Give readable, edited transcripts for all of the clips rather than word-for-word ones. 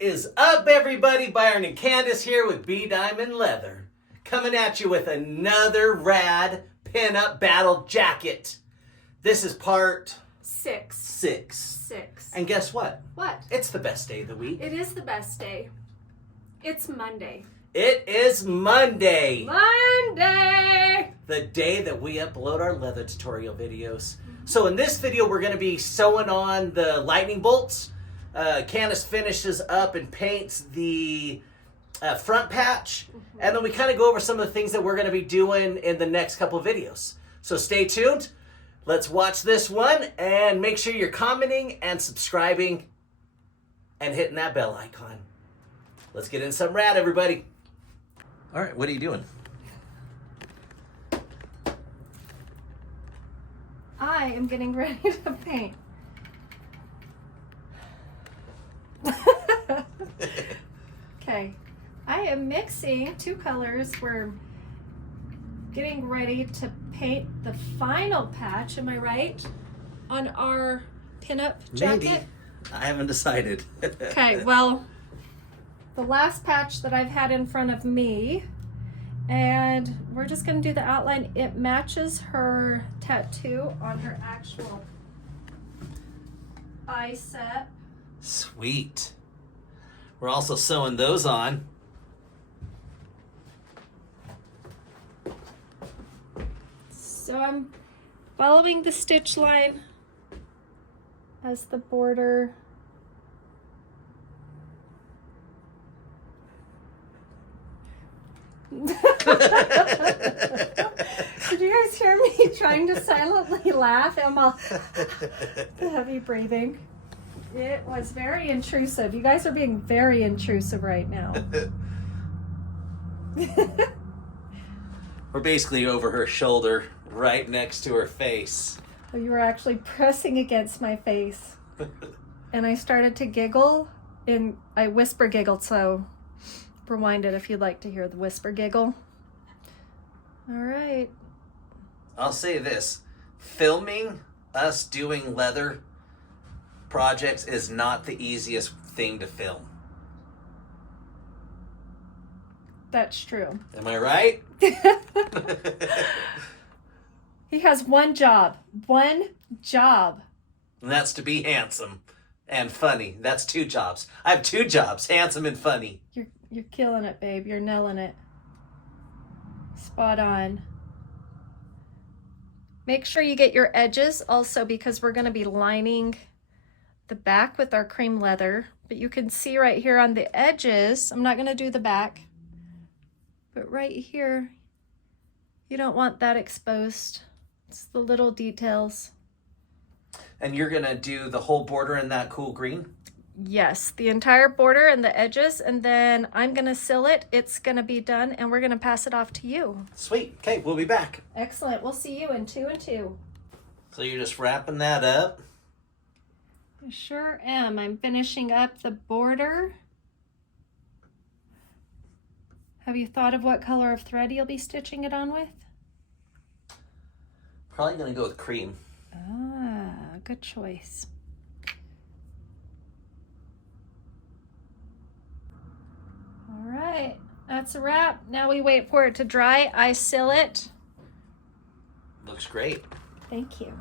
is up, everybody? Byron and Candace here with bdiamondleather, coming at you with another rad pinup battle jacket. This is part 6. And guess what? What? It's the best day of the week. It is the best day. It's Monday. It is Monday. Monday! The day that we upload our leather tutorial videos. So in this video, we're going to be sewing on the lightning bolts. Candace finishes up and paints the front patch. And then we kind of go over some of the things that we're going to be doing in the next couple of videos. So stay tuned. Let's watch this one. And make sure you're commenting and subscribing and hitting that bell icon. Let's get in some rad, everybody. All right, what are you doing? I am getting ready to paint. Okay, I am mixing two colors. We're getting ready to paint the final patch, am I right? On our pinup jacket? Maybe. I haven't decided. Okay, well, the last patch that I've had in front of me, and we're just going to do the outline. It matches her tattoo on her actual bicep. Sweet. We're also sewing those on. So I'm following the stitch line as the border. Did you guys hear me trying to silently laugh? I'm all the heavy breathing. It was very intrusive. You guys are being very intrusive right now. We're basically over her shoulder, right next to her face. You were actually pressing against my face. And I started to giggle, and I whisper giggled, so rewind it if you'd like to hear the whisper giggle. All right. I'll say this. Filming us doing leather projects is not the easiest thing to film. That's true. Am I right? He has one job. One job. And that's to be handsome and funny. That's 2 jobs. I have 2 jobs, handsome and funny. You're killing it, babe. You're nailing it. Spot on. Make sure you get your edges also, because we're going to be lining the back with our cream leather. But you can see right here on the edges, I'm not going to do the back, but right here, you don't want that exposed. It's the little details. And you're going to do the whole border in that cool green? Yes, the entire border and the edges, and then I'm going to seal it. It's going to be done, and we're going to pass it off to you. Sweet. Okay, we'll be back. Excellent. We'll see you in 2 and 2. So you're just wrapping that up? I sure am. I'm finishing up the border. Have you thought of what color of thread you'll be stitching it on with? Probably going to go with cream. Ah, good choice. All right, that's a wrap. Now we wait for it to dry. I seal it. Looks great. Thank you.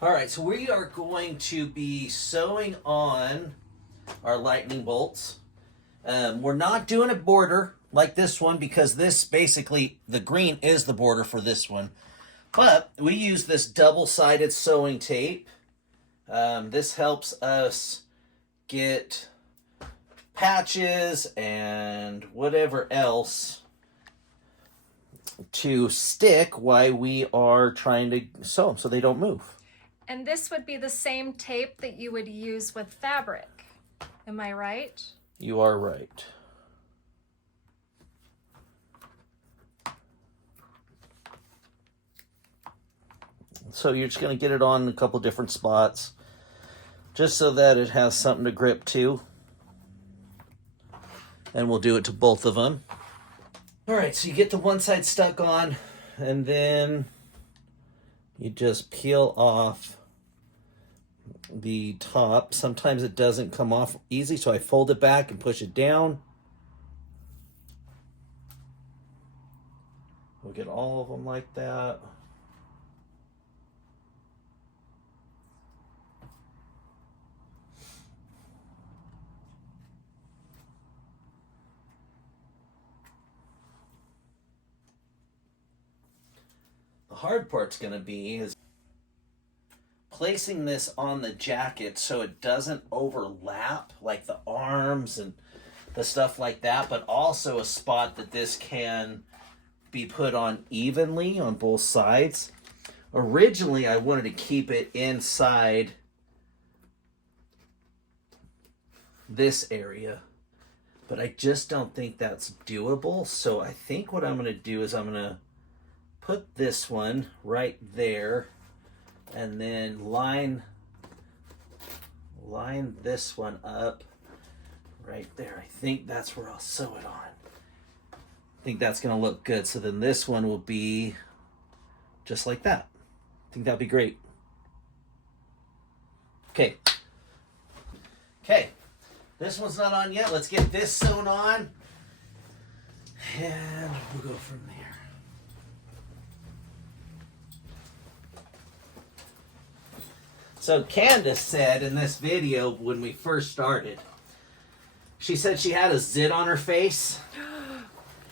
All right, so we are going to be sewing on our lightning bolts. We're not doing a border like this one, because this basically, the green is the border for this one. But we use this double-sided sewing tape. This helps us get patches and whatever else to stick while we are trying to sew them so they don't move. And this would be the same tape that you would use with fabric. Am I right? You are right. So you're just going to get it on a couple different spots, just so that it has something to grip to. And we'll do it to both of them. All right, so you get the one side stuck on, and then you just peel off the top. Sometimes it doesn't come off easy, so I fold it back and push it down. We'll get all of them like that. The hard part's going to be is placing this on the jacket so it doesn't overlap like the arms and the stuff like that, but also a spot that this can be put on evenly on both sides. Originally, I wanted to keep it inside this area, but I just don't think that's doable. So I think what I'm going to do is I'm going to put this one right there and then line this one up right there. I think that's where I'll sew it on. I think that's going to look good. So then this one will be just like that. I think that'd be great. Okay. Okay. This one's not on yet. Let's get this sewn on. And we'll go from there. So Candace said in this video when we first started, she said she had a zit on her face.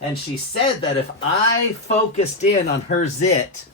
And she said that if I focused in on her zit,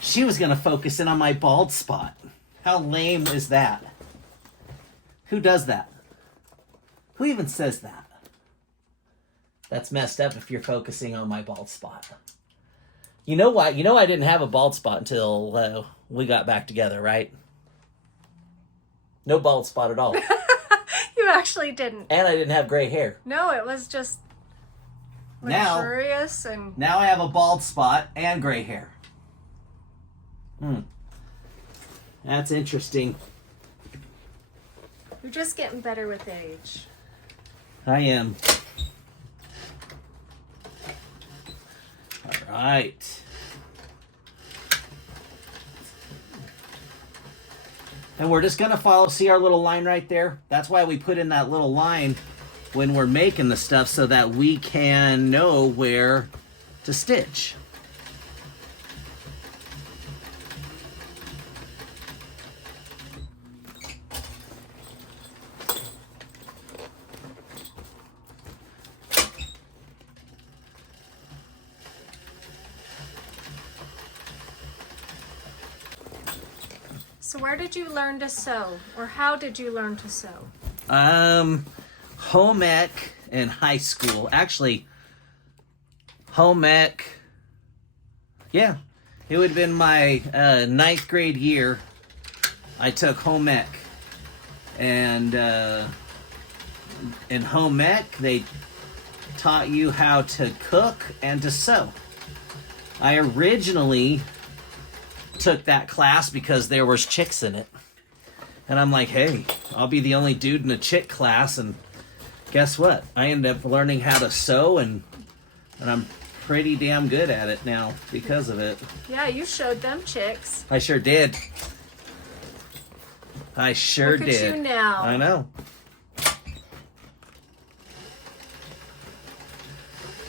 she was going to focus in on my bald spot. How lame is that? Who does that? Who even says that? That's messed up if you're focusing on my bald spot. You know why? You know I didn't have a bald spot until we got back together, right? No bald spot at all. You actually didn't. And I didn't have gray hair. No, it was just luxurious and... Now I have a bald spot and gray hair. That's interesting. You're just getting better with age. I am. All right. And we're just going to follow, see our little line right there? That's why we put in that little line when we're making the stuff so that we can know where to stitch. So where did you learn to sew? Or how did you learn to sew? Home ec in high school. Actually, home ec, yeah, it would have been my 9th grade year. I took home ec. And in home ec, they taught you how to cook and to sew. I originally took that class because there was chicks in it. And I'm like, hey, I'll be the only dude in a chick class, and guess what? I ended up learning how to sew, and I'm pretty damn good at it now because of it. Yeah, you showed them chicks. I sure did. I sure did. did. Look at you now. I know.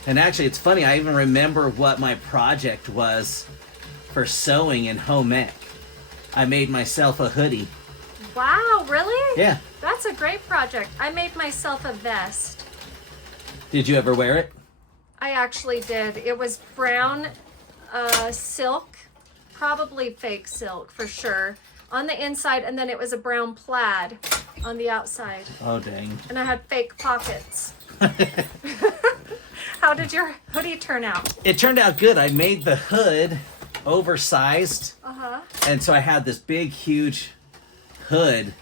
And actually, it's funny, I even remember what my project was for sewing in home ec. I made myself a hoodie. Wow, really? Yeah. That's a great project. I made myself a vest. Did you ever wear it? I actually did. It was brown silk, probably fake silk for sure, on the inside, and then it was a brown plaid on the outside. Oh, dang. And I had fake pockets. How did your hoodie turn out? It turned out good. I made the hood oversized. Uh-huh. And so I had this big, huge hood.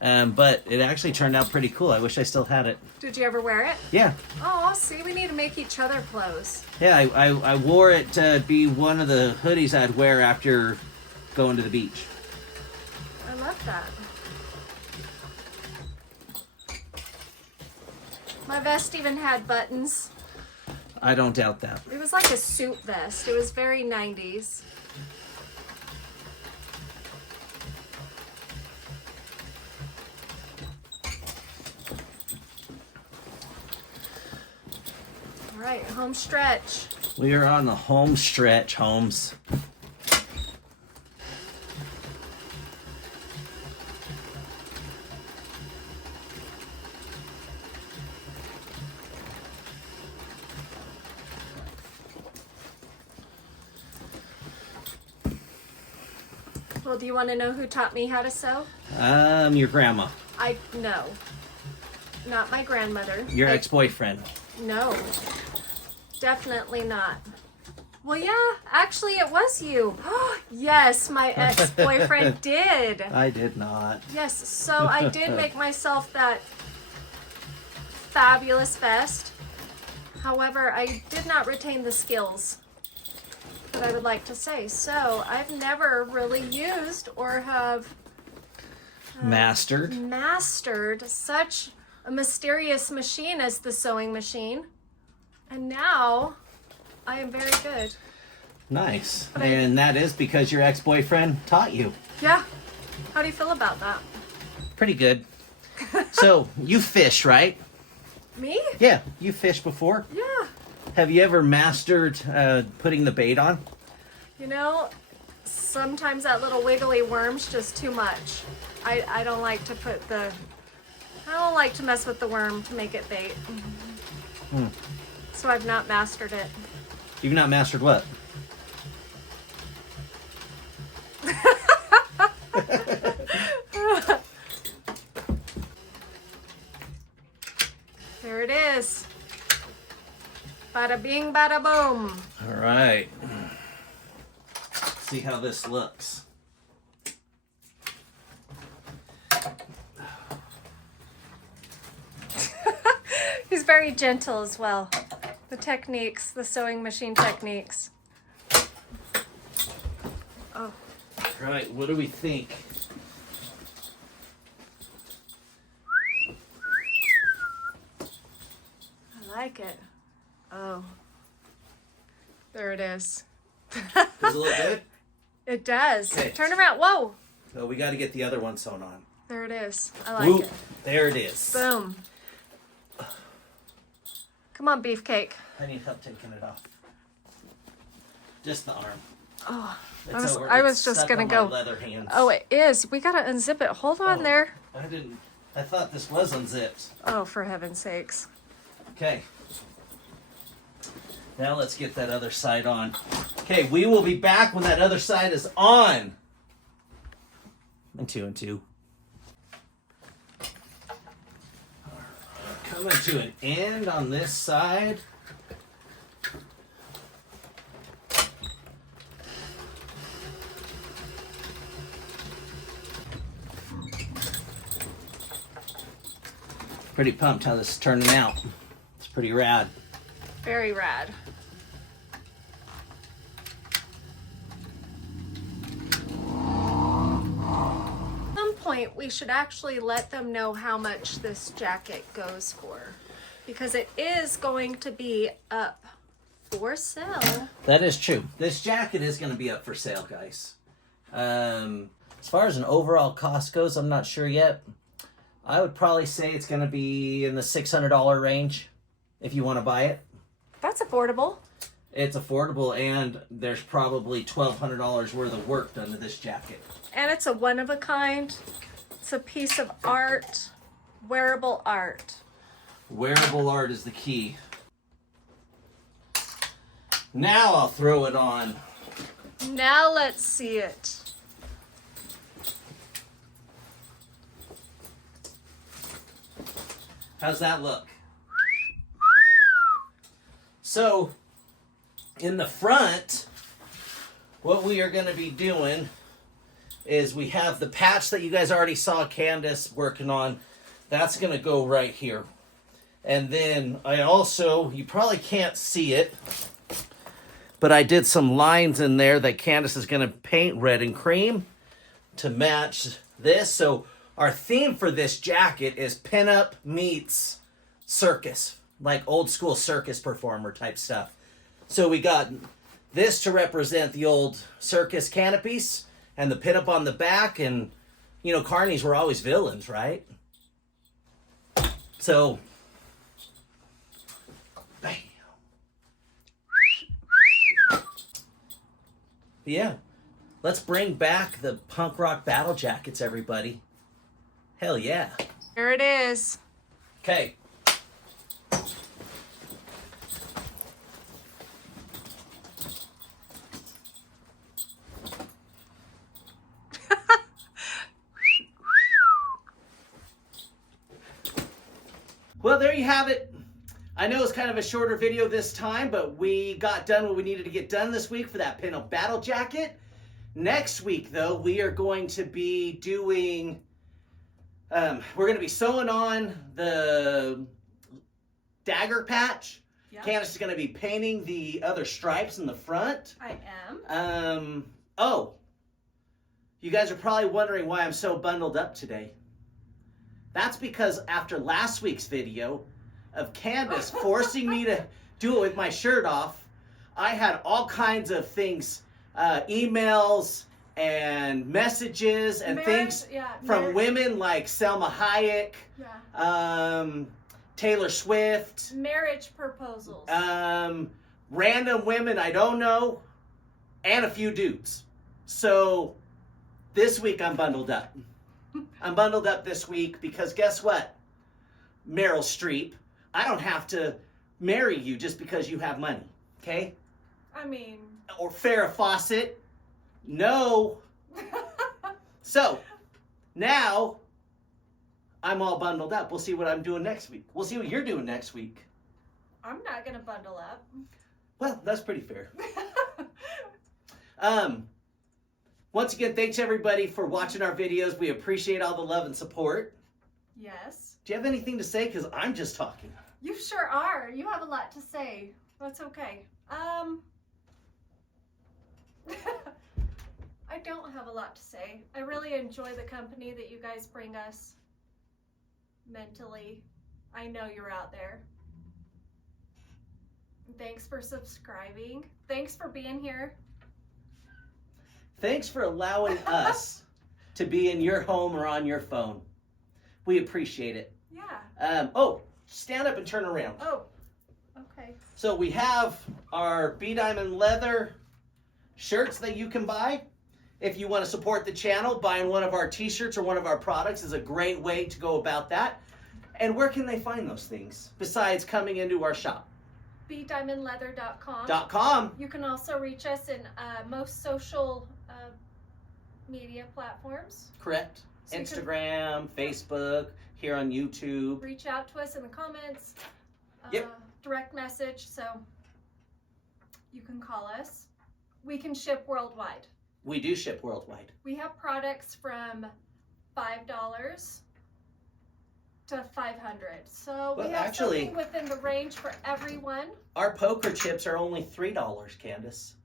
But it actually turned out pretty cool. I wish I still had it. Did you ever wear it? Yeah. Oh, see, we need to make each other clothes. Yeah, I wore it to be one of the hoodies I'd wear after going to the beach. I love that. My vest even had buttons. I don't doubt that. It was like a suit vest. It was very 90s. right, home stretch. We are on the home stretch, Holmes. Well, do you want to know who taught me how to sew? Your grandma. No. Not my grandmother. Your ex-boyfriend. No. Definitely not. Well, yeah, actually it was you. Yes, my ex-boyfriend did. I did not. Yes, so I did make myself that fabulous vest. However, I did not retain the skills that I would like to say. So I've never really used or have mastered such a mysterious machine as the sewing machine. And now I am very good. Nice. And that is because your ex-boyfriend taught you. Yeah. How do you feel about that? Pretty good. So, you fish, right? Me? Yeah, you fished before. Yeah. Have you ever mastered putting the bait on? You know, sometimes that little wiggly worm's just too much. I don't like to I don't like to mess with the worm to make it bait. So I've not mastered it. You've not mastered what? There it is. Bada bing, bada boom. All right. See how this looks. He's very gentle as well. The techniques, the sewing machine techniques. Oh. Right, what do we think? I like it. Oh. There it is. Does it look good? It does. Okay. Turn around. Whoa. So we got to get the other one sewn on. There it is. I like Whoop. it. There it is. Boom. Come on, beefcake. I need help taking it off. Just the arm. Oh, It's I was it's just stuck gonna on my go. leather hands. Oh, it is. We gotta unzip it. Hold on Oh. there. I thought this was unzipped. Oh, for heaven's sakes. Okay. Now let's get that other side on. Okay, we will be back when that other side is on. And two. Coming to an end on this side. Pretty pumped how this is turning out. It's pretty rad. Very rad. At some point, we should actually let them know how much this jacket goes for, because it is going to be up for sale. That is true. This jacket is going to be up for sale, guys. As far as an overall cost goes, I'm not sure yet. I would probably say it's going to be in the $600 range if you want to buy it. That's affordable. It's affordable, and there's probably $1,200 worth of work done to this jacket. And it's a one-of-a-kind. It's a piece of art, wearable art. Wearable art is the key. Now I'll throw it on. Now let's see it. How's that look? So, in the front, what we are going to be doing is we have the patch that you guys already saw Candace working on. That's going to go right here. And then I also, you probably can't see it, but I did some lines in there that Candace is going to paint red and cream to match this. So our theme for this jacket is pinup meets circus, like old school circus performer type stuff. So we got this to represent the old circus canopies and the pinup on the back. And, you know, carnies were always villains, right? So, bam. Yeah. Let's bring back the punk rock battle jackets, everybody. Hell yeah. Here it is. Okay. Well, there you have it. I know it's kind of a shorter video this time, but we got done what we needed to get done this week for that pinup battle jacket. Next week, though, we are going to be doing, we're going to be sewing on the dagger patch. Yep. Candace is going to be painting the other stripes in the front. I am. Oh, you guys are probably wondering why I'm so bundled up today. That's because after last week's video of Candace forcing me to do it with my shirt off, I had all kinds of things, emails and messages and things from women like Salma Hayek, Taylor Swift. Marriage proposals. Random women I don't know, and a few dudes. So this week I'm bundled up. I'm bundled up this week because guess what? Meryl Streep, I don't have to marry you just because you have money, okay? I mean... Or Farrah Fawcett, no. So, now, I'm all bundled up. We'll see what I'm doing next week. We'll see what you're doing next week. I'm not going to bundle up. Well, that's pretty fair. Once again, thanks everybody for watching our videos. We appreciate all the love and support. Yes. Do you have anything to say? Because I'm just talking. You sure are. You have a lot to say. That's okay. I don't have a lot to say. I really enjoy the company that you guys bring us mentally. I know you're out there. Thanks for subscribing. Thanks for being here. Thanks for allowing us to be in your home or on your phone. We appreciate it. Yeah. Oh, stand up and turn around. Oh, okay. So we have our bdiamondleather shirts that you can buy. If you want to support the channel, buying one of our t-shirts or one of our products is a great way to go about that. And where can they find those things besides coming into our shop? bdiamondleather.com. You can also reach us in most social media platforms. Correct. So Instagram, Facebook, here on YouTube. Reach out to us in the comments. Yep. Direct message, so you can call us. We can ship worldwide. We do ship worldwide. We have products from $5 to $500. So we have something within the range for everyone. Our poker chips are only $3, Candace.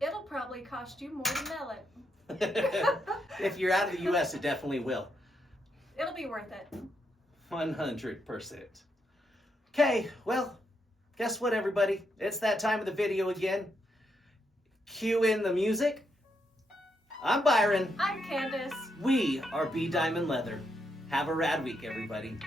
It'll probably cost you more to mail it. If you're out of the U.S., it definitely will. It'll be worth it. 100%. Okay, well, guess what, everybody? It's that time of the video again. Cue in the music. I'm Byron. I'm Candace. We are bdiamondleather. Have a rad week, everybody.